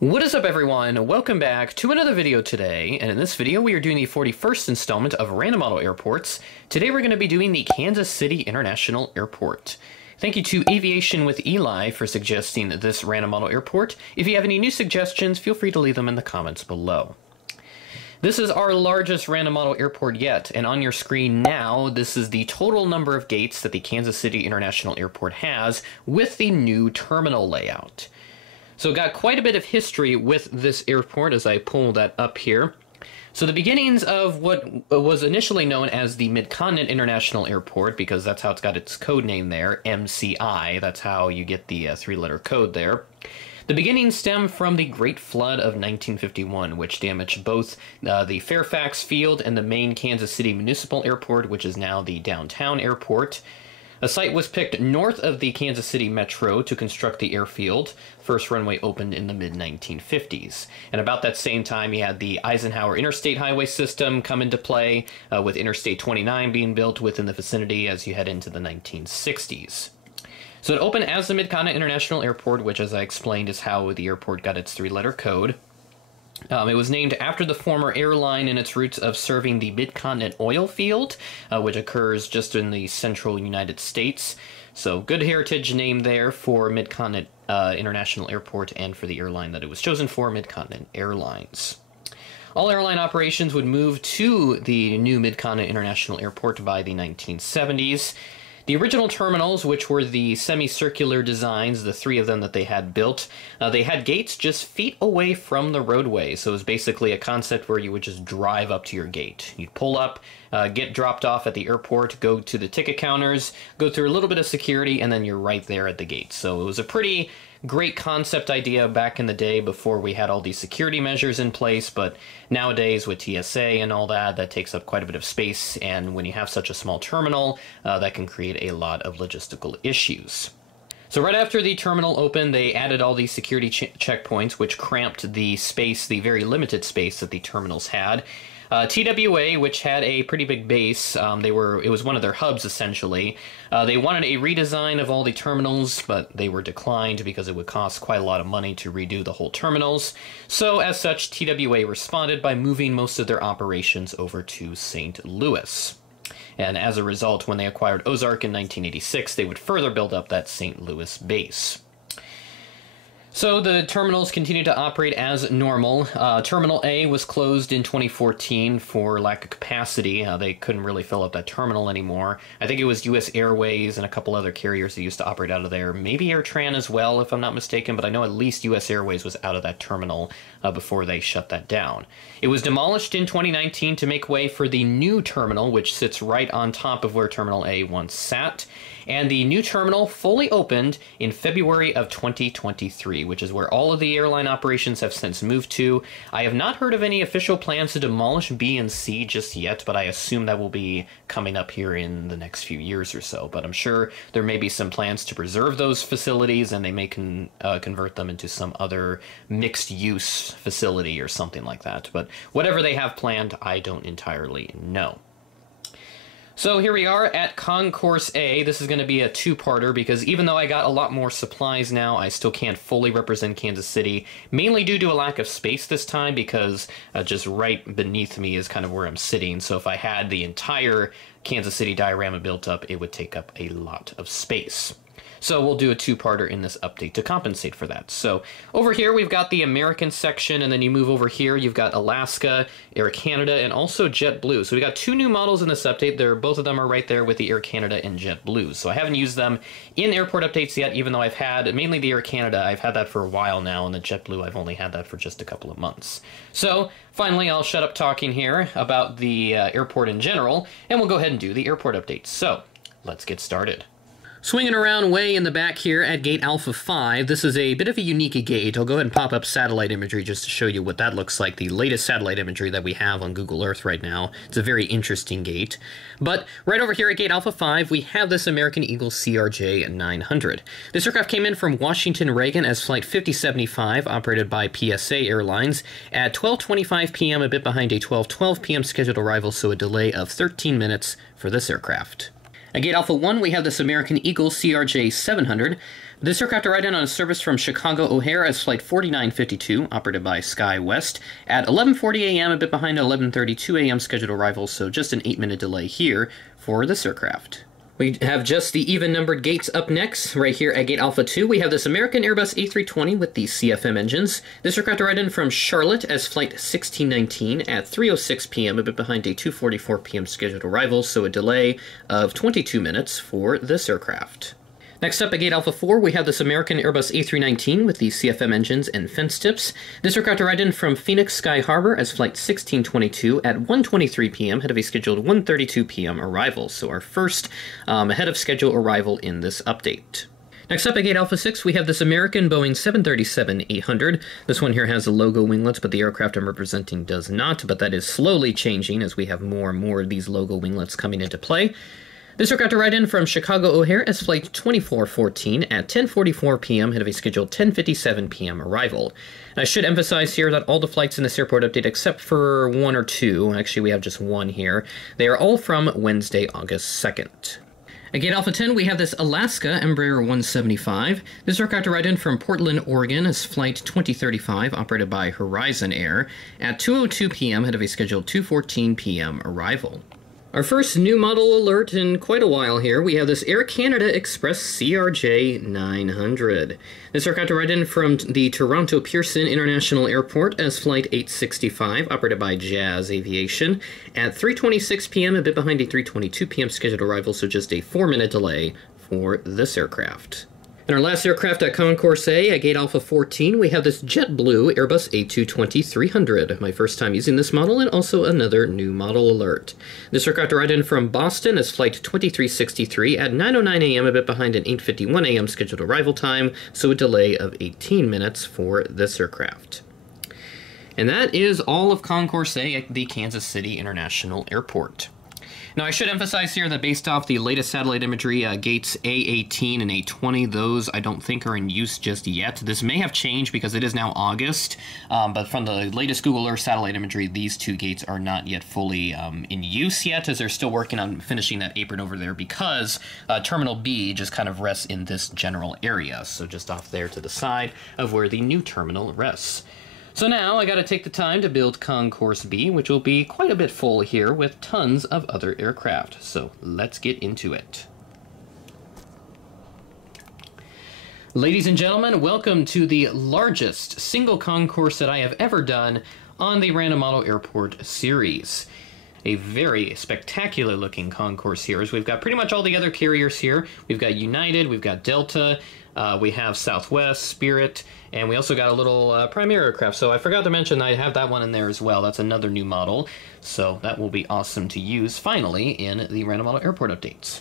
What is up, everyone? Welcome back to another video today, and in this video we are doing the 41st installment of Random Model Airports. Today we're going to be doing the Kansas City International Airport. Thank you to Aviation with Eli for suggesting this Random Model Airport. If you have any new suggestions, feel free to leave them in the comments below. This is our largest random model airport yet, and on your screen now, this is the total number of gates that the Kansas City International Airport has with the new terminal layout. So got quite a bit of history with this airport as I pull that up here. So the beginnings of what was initially known as the Mid-Continent International Airport, because that's how it's got its code name there, MCI, that's how you get the three-letter code there. The beginnings stem from the Great Flood of 1951, which damaged both the Fairfax Field and the main Kansas City Municipal Airport, which is now the downtown airport. A site was picked north of the Kansas City Metro to construct the airfield. First runway opened in the mid-1950s. And about that same time, you had the Eisenhower Interstate Highway System come into play, with Interstate 29 being built within the vicinity as you head into the 1960s. So it opened as the Mid-Continent International Airport, which, as I explained, is how the airport got its three-letter code. It was named after the former airline in its roots of serving the Mid-Continent oil field, which occurs just in the central United States. So good heritage name there for Mid-Continent International Airport and for the airline that it was chosen for, Mid-Continent Airlines. All airline operations would move to the new Mid-Continent International Airport by the 1970s. The original terminals, which were the semicircular designs, the three of them that they had built, they had gates just feet away from the roadway. So it was basically a concept where you would just drive up to your gate. You'd pull up, get dropped off at the airport, go to the ticket counters, go through a little bit of security, and then you're right there at the gate. So it was a pretty great concept idea back in the day before we had all these security measures in place, but nowadays with TSA and all that, that takes up quite a bit of space, and when you have such a small terminal, that can create a lot of logistical issues. So right after the terminal opened, they added all these security checkpoints, which cramped the space, the very limited space that the terminals had. TWA, which had a pretty big base, it was one of their hubs essentially. They wanted a redesign of all the terminals, but they were declined because it would cost quite a lot of money to redo the whole terminals. So as such, TWA responded by moving most of their operations over to St. Louis. And as a result, when they acquired Ozark in 1986, they would further build up that St. Louis base. So the terminals continue to operate as normal. Terminal A was closed in 2014 for lack of capacity. They couldn't really fill up that terminal anymore. I think it was US Airways and a couple other carriers that used to operate out of there. Maybe AirTran as well, if I'm not mistaken, but I know at least US Airways was out of that terminal before they shut that down. It was demolished in 2019 to make way for the new terminal, which sits right on top of where Terminal A once sat. And the new terminal fully opened in February of 2023, which is where all of the airline operations have since moved to. I have not heard of any official plans to demolish B and C just yet, but I assume that will be coming up here in the next few years or so. But I'm sure there may be some plans to preserve those facilities, and they may convert them into some other mixed-use facility or something like that. But whatever they have planned, I don't entirely know. So here we are at Concourse A. This is going to be a two-parter because even though I got a lot more supplies now, I still can't fully represent Kansas City, mainly due to a lack of space this time because just right beneath me is kind of where I'm sitting. So if I had the entire Kansas City diorama built up, it would take up a lot of space. So we'll do a two-parter in this update to compensate for that. So over here, we've got the American section, and then you move over here, you've got Alaska, Air Canada, and also JetBlue. So we got two new models in this update. Both of them are right there with the Air Canada and JetBlue. So I haven't used them in airport updates yet, even though I've had, mainly the Air Canada, I've had that for a while now, and the JetBlue, I've only had that for just a couple of months. So finally, I'll shut up talking here about the airport in general, and we'll go ahead and do the airport updates. So let's get started. Swinging around way in the back here at gate Alpha 5, this is a bit of a unique gate. I'll go ahead and pop up satellite imagery just to show you what that looks like, the latest satellite imagery that we have on Google Earth right now. It's a very interesting gate. But right over here at gate Alpha 5, we have this American Eagle CRJ 900. This aircraft came in from Washington Reagan as Flight 5075, operated by PSA Airlines, at 12:25 p.m., a bit behind a 12:12 p.m. scheduled arrival, so a delay of 13 minutes for this aircraft. At Gate Alpha 1, we have this American Eagle CRJ 700. This aircraft arrived in on a service from Chicago O'Hare as Flight 4952, operated by SkyWest, at 11:40 a.m., a bit behind 11:32 a.m. scheduled arrival, so just an 8-minute delay here for this aircraft. We have just the even-numbered gates up next. Right here at Gate Alpha 2, we have this American Airbus A320 with the CFM engines. This aircraft arrived in from Charlotte as Flight 1619 at 3:06 p.m., a bit behind a 2:44 p.m. scheduled arrival, so a delay of 22 minutes for this aircraft. Next up at Gate Alpha 4, we have this American Airbus A319 with the CFM engines and fence tips. This aircraft arrived in from Phoenix Sky Harbor as Flight 1622 at 1:23 p.m. ahead of a scheduled 1:32 p.m. arrival, so our first ahead of schedule arrival in this update. Next up at Gate Alpha 6, we have this American Boeing 737-800. This one here has the logo winglets, but the aircraft I'm representing does not, but that is slowly changing as we have more and more of these logo winglets coming into play. This aircraft arrived in from Chicago O'Hare as Flight 2414 at 10:44 p.m. ahead of a scheduled 10:57 p.m. arrival. And I should emphasize here that all the flights in this airport update, except for one or two, actually we have just one here, they are all from Wednesday, August 2nd. At Gate Alpha 10, we have this Alaska Embraer 175. This aircraft arrived in from Portland, Oregon as Flight 2035, operated by Horizon Air, at 2:02 p.m. ahead of a scheduled 2:14 p.m. arrival. Our first new model alert in quite a while here, we have this Air Canada Express CRJ 900. This aircraft arrived in from the Toronto Pearson International Airport as Flight 865, operated by Jazz Aviation, at 3:26 p.m., a bit behind a 3:22 p.m. scheduled arrival, so just a 4-minute delay for this aircraft. In our last aircraft at Concourse A, at Gate Alpha 14, we have this JetBlue Airbus A220-300. My first time using this model, and also another new model alert. This aircraft arrived in from Boston as Flight 2363 at 9:09 a.m., a bit behind an 8:51 a.m. scheduled arrival time, so a delay of 18 minutes for this aircraft. And that is all of Concourse A at the Kansas City International Airport. Now, I should emphasize here that based off the latest satellite imagery, gates A18 and A20, those I don't think are in use just yet. This may have changed because it is now August, but from the latest Google Earth satellite imagery, these two gates are not yet fully in use yet, as they're still working on finishing that apron over there, because Terminal B just kind of rests in this general area, so just off there to the side of where the new terminal rests. So now I gotta take the time to build Concourse B, which will be quite a bit full here with tons of other aircraft. So let's get into it. Ladies and gentlemen, welcome to the largest single concourse that I have ever done on the Random Model Airport series. A very spectacular looking concourse here, as we've got pretty much all the other carriers here. We've got United, we've got Delta, we have Southwest, Spirit, and we also got a little Premier aircraft. So I forgot to mention I have that one in there as well. That's another new model. So that will be awesome to use finally in the Random Model Airport updates.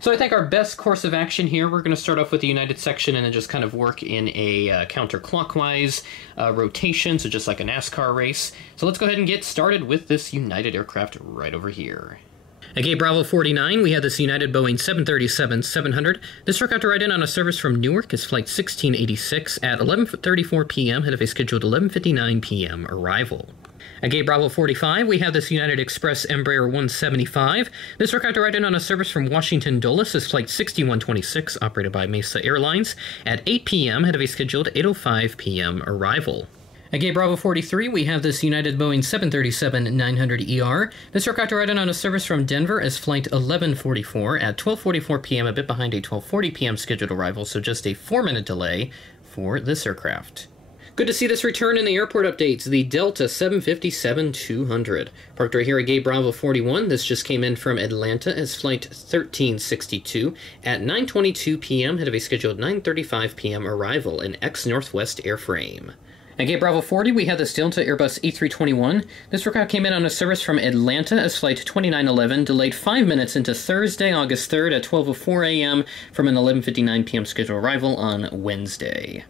So I think our best course of action here, we're going to start off with the United section and then just kind of work in a counterclockwise rotation, so just like a NASCAR race. So let's go ahead and get started with this United aircraft right over here. At Gate Bravo 49, we have this United Boeing 737-700. This aircraft arrived in on a service from Newark as Flight 1686 at 11:34 p.m. ahead of a scheduled 11:59 p.m. arrival. At Gate Bravo 45, we have this United Express Embraer 175. This aircraft arrived in on a service from Washington Dulles as Flight 6126, operated by Mesa Airlines, at 8 p.m. ahead of a scheduled 8:05 p.m. arrival. At Gate Bravo 43, we have this United Boeing 737-900ER. This aircraft arrived in on a service from Denver as Flight 1144 at 12:44 p.m., a bit behind a 12:40 p.m. scheduled arrival, so just a 4-minute delay for this aircraft. Good to see this return in the airport updates, the Delta 757-200. Parked right here at Gate Bravo 41, this just came in from Atlanta as Flight 1362 at 9:22 p.m., ahead of a scheduled 9:35 p.m. arrival, an ex-Northwest airframe. At Gate Bravo 40, we have this Delta Airbus A321. This aircraft came in on a service from Atlanta as Flight 2911, delayed 5 minutes into Thursday, August 3rd at 12:04 a.m. from an 11:59 p.m. scheduled arrival on Wednesday.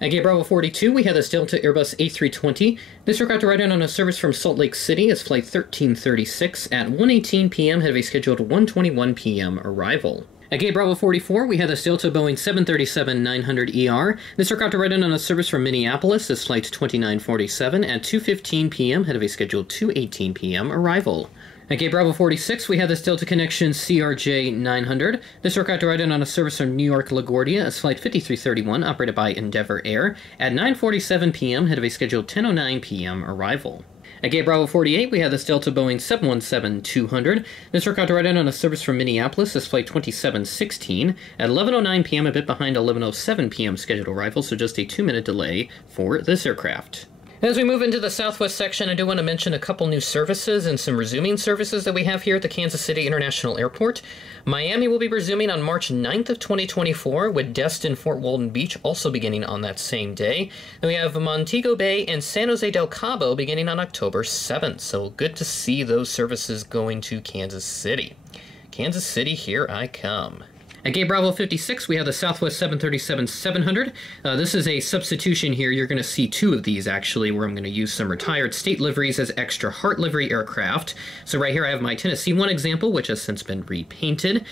At Gate Bravo 42, we have this Delta Airbus A320. This aircraft arrived in on a service from Salt Lake City as Flight 1336 at 1:18 p.m. ahead of a scheduled 1:21 p.m. arrival. At Gate Bravo 44, we have this Delta Boeing 737-900ER. This aircraft arrived in on a service from Minneapolis as Flight 2947 at 2:15 p.m. ahead of a scheduled 2:18 p.m. arrival. Okay, Bravo 46, we have this Delta Connection CRJ 900. This aircraft arrived on a service from New York LaGuardia as Flight 5331, operated by Endeavour Air, at 9:47 p.m., ahead of a scheduled 10:09 p.m. arrival. Okay, Bravo 48, we have this Delta Boeing 717-200. This aircraft arrived on a service from Minneapolis as Flight 2716, at 11:09 p.m., a bit behind 11:07 p.m. scheduled arrival, so just a 2-minute delay for this aircraft. As we move into the Southwest section, I do want to mention a couple new services and some resuming services that we have here at the Kansas City International Airport. Miami will be resuming on March 9th of 2024, with Destin Fort Walton Beach also beginning on that same day. Then we have Montego Bay and San Jose del Cabo beginning on October 7th, so good to see those services going to Kansas City. Kansas City, here I come. At Gate Bravo 56, we have the Southwest 737-700. This is a substitution here. You're going to see two of these, actually, where I'm going to use some retired state liveries as extra Heart livery aircraft. So right here I have my Tennessee 1 example, which has since been repainted.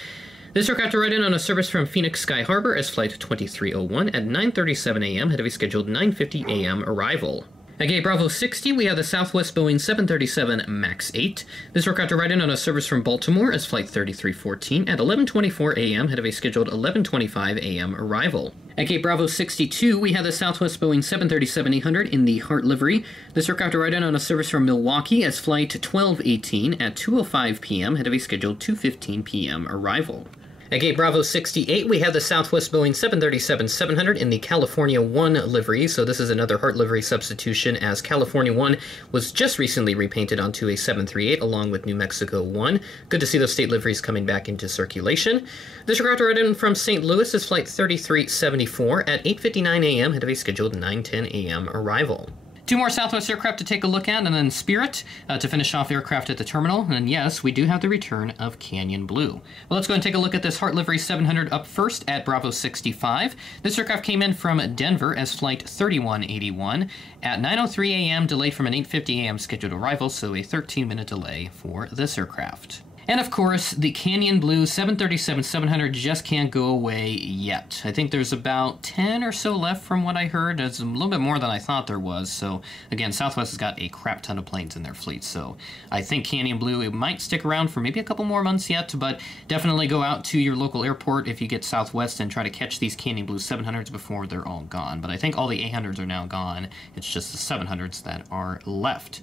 This aircraft arrived in on a service from Phoenix Sky Harbor as Flight 2301 at 9:37 a.m., ahead of a scheduled 9:50 a.m. arrival. At Gate Bravo 60, we have the Southwest Boeing 737 MAX 8. This aircraft arrived in on a service from Baltimore as Flight 3314 at 11:24 a.m., ahead of a scheduled 11:25 a.m. arrival. At Gate Bravo 62, we have the Southwest Boeing 737-800 in the Heart livery. This aircraft arrived in on a service from Milwaukee as Flight 1218 at 2:05 p.m., ahead of a scheduled 2:15 p.m. arrival. At Gate Bravo 68, we have the Southwest Boeing 737-700 in the California 1 livery, so this is another Heart livery substitution, as California 1 was just recently repainted onto a 738 along with New Mexico 1. Good to see those state liveries coming back into circulation. This aircraft arrived in from St. Louis is Flight 3374 at 8:59 a.m., ahead of a scheduled 9:10 a.m. arrival. Two more Southwest aircraft to take a look at, and then Spirit to finish off aircraft at the terminal. And yes, we do have the return of Canyon Blue. Well, let's go and take a look at this Heart Livery 700 up first at Bravo 65. This aircraft came in from Denver as Flight 3181 at 9:03 a.m., delayed from an 8:50 a.m. scheduled arrival, so a 13-minute delay for this aircraft. And of course, the Canyon Blue 737-700 just can't go away yet. I think there's about 10 or so left from what I heard. It's a little bit more than I thought there was. So again, Southwest has got a crap ton of planes in their fleet. So I think Canyon Blue, it might stick around for maybe a couple more months yet, but definitely go out to your local airport if you get Southwest and try to catch these Canyon Blue 700s before they're all gone. But I think all the 800s are now gone. It's just the 700s that are left.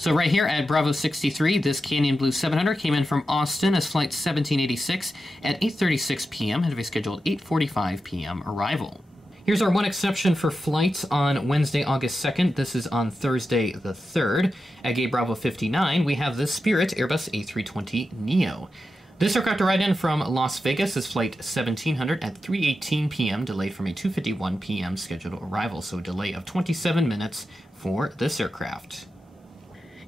So right here at Bravo 63, this Canyon Blue 700 came in from Austin as Flight 1786 at 8:36 p.m., ahead of a scheduled 8:45 p.m. arrival. Here's our one exception for flights on Wednesday, August 2nd. This is on Thursday the 3rd. At Gate Bravo 59, we have the Spirit Airbus A320neo. This aircraft arrived in from Las Vegas as Flight 1700 at 3:18 p.m., delayed from a 2:51 p.m. scheduled arrival, so a delay of 27 minutes for this aircraft.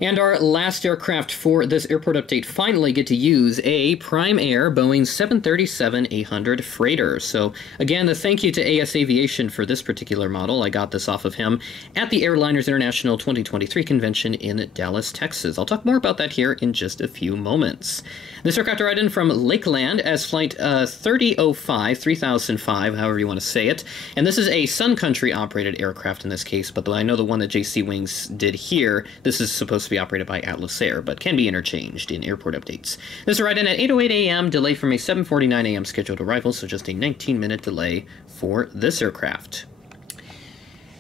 And our last aircraft for this airport update finally get to use a Prime Air Boeing 737-800 freighter. So again, a thank you to AS Aviation for this particular model. I got this off of him at the Airliners International 2023 convention in Dallas, Texas. I'll talk more about that here in just a few moments. This aircraft arrived in from Lakeland as Flight 3005, however you want to say it. And this is a Sun Country operated aircraft in this case, but I know the one that JC Wings did here, this is supposed to be operated by Atlas Air, but can be interchanged in airport updates. This arrived in at 8:08 a.m., delayed from a 7:49 a.m. scheduled arrival, so just a 19-minute delay for this aircraft.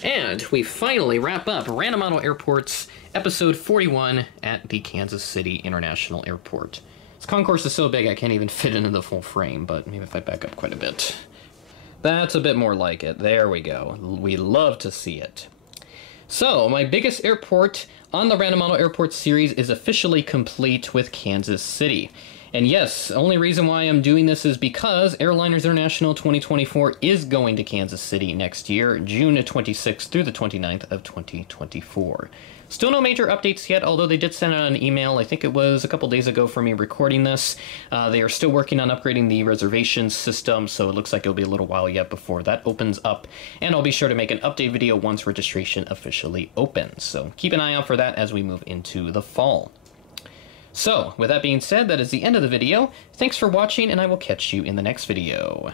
And we finally wrap up Random Model Airports, episode 41 at the Kansas City International Airport. This concourse is so big I can't even fit into the full frame, but maybe if I back up quite a bit. That's a bit more like it. There we go. We love to see it. So, my biggest airport on the Random Model Airport series is officially complete with Kansas City. And yes, the only reason why I'm doing this is because Airliners International 2024 is going to Kansas City next year, June 26th through the 29th of 2024. Still no major updates yet, although they did send out an email, I think it was a couple days ago for me recording this. They are still working on upgrading the reservations system, so it looks like it'll be a little while yet before that opens up. And I'll be sure to make an update video once registration officially opens. So keep an eye out for that as we move into the fall. So, with that being said, that is the end of the video. Thanks for watching, and I will catch you in the next video.